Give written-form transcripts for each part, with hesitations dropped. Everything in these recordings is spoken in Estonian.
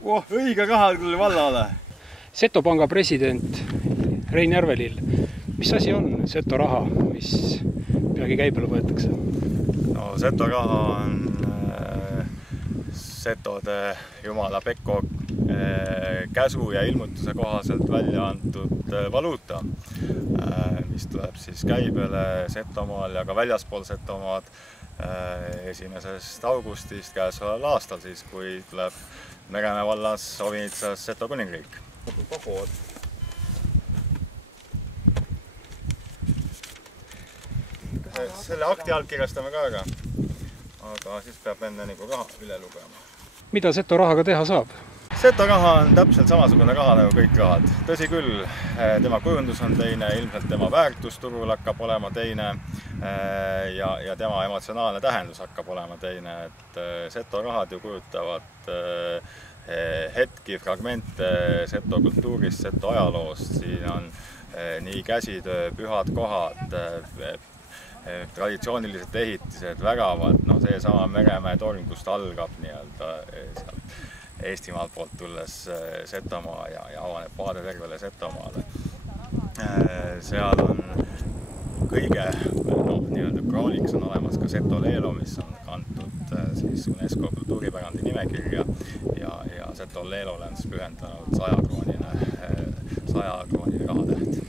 Õige raha tuli vallale. Seto Panga president Rein Järvelill. Mis asi on Seto raha, mis peagi käibele võetakse? No, Seto raha on setode jumala Pekko käsu ja ilmutuse kohaselt välja antud valuuta, mis tuleb siis käibele Setomaal ja ka väljaspool Setomaad 1. augustist käesoleval aastal, siis kui tuleb Meremäe vallas Ovinitsas Seto kuningriik. Selle akti allkirjastame ka, aga siis peab enne nagu raha üle lugema. Mida Seto rahaga teha saab? Seto raha on täpselt samasugune raha nagu kõik rahad. Tõsi küll, tema kujundus on teine, ilmselt tema väärtus turul hakkab olema teine ja tema emotsionaalne tähendus hakkab olema teine. Et Seto rahad ju kujutavad hetki, fragmente Seto kultuurist, Seto ajaloost. Siin on nii käsitöö, pühad kohad, traditsioonilised ehitised, väravad, see sama Meremäe torn, kust algab sealt Eestimaalt poolt tulles Setomaa ja avaneb vaade tervele Setomaale. Seal on kõige krooniks on olemas ka Seto Leelo, mis on kantud siis UNESCO kultuuripärandi nimekirja ja Seto Leelole on siis pühendanud 100-kroonine rahatäht.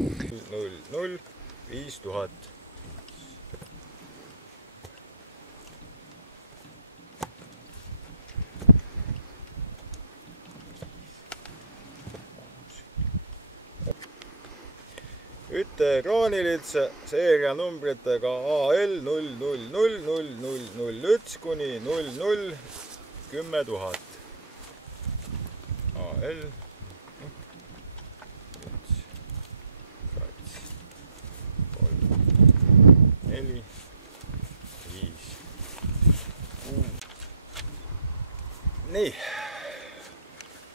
0, 5000. Ütte kroonilitse seerianumbritega AL 0000001 kuni 00 10 000. AL 4, 5, 6. Nii,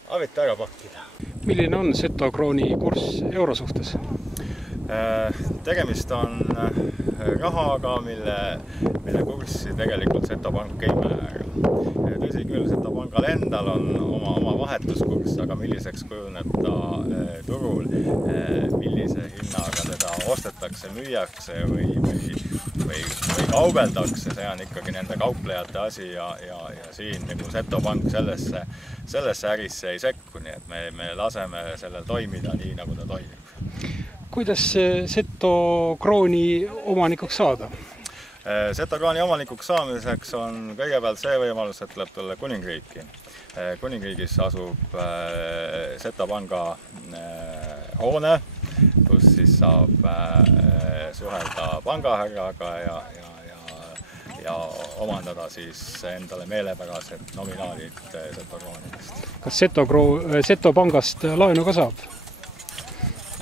avita ära pakkida. Milline on Seto krooni kurss euro suhtes? Tegemist on rahaga, mille kurssi tegelikult Seto Pank ei määra. Tõsi küll, Seto Pangal endal on oma vahetuskurss, aga milliseks kujuneb ta turul, millise hinnaga teda ostetakse, müüakse või kaubeldakse, see on ikkagi nende kauplejate asi ja siin nagu Seto Pank sellesse ärisse ei sekku, nii et me laseme sellel toimida nii, nagu ta toimib. Kuidas Seto krooni omanikuks saada? Seto krooni omanikuks saamiseks on kõigepealt see võimalus, et tuleb tulla kuningriiki. Kuningriigis asub Seto Panga hoone, kus siis saab suhelda pangahärraga ja omandada siis endale meelepärased nominaalid Seto kroonidest. Kas Seto Pangast laenu ka saab?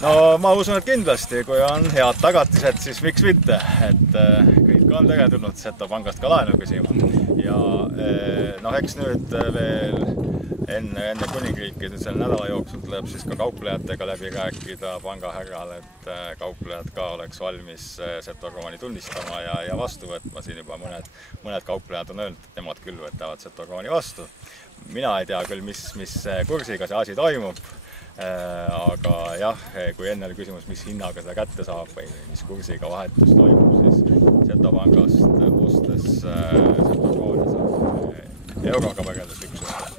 No ma usun, et kindlasti, kui on head tagatised, siis miks mitte, et kõik on teretulnud Seto Pangast ka laenu küsima. Ja eks nüüd veel enne kuningriiki selle nädala jooksul tuleb siis ka kauplejatega läbi rääkida pangahärral, et kauplejad ka oleks valmis Seto krooni tunnistama ja vastu võtma. Siin juba mõned kauplejad on öelnud, et nemad küll võtavad Seto krooni vastu. Mina ei tea küll, mis kursiga see asi toimub. Aga jah, kui enne oli küsimus, mis hinnaga seda kätte saab või mis kursiga vahetus toimub, siis Seto Pangast ostes Seto krooni saab euroga võrreldes 1.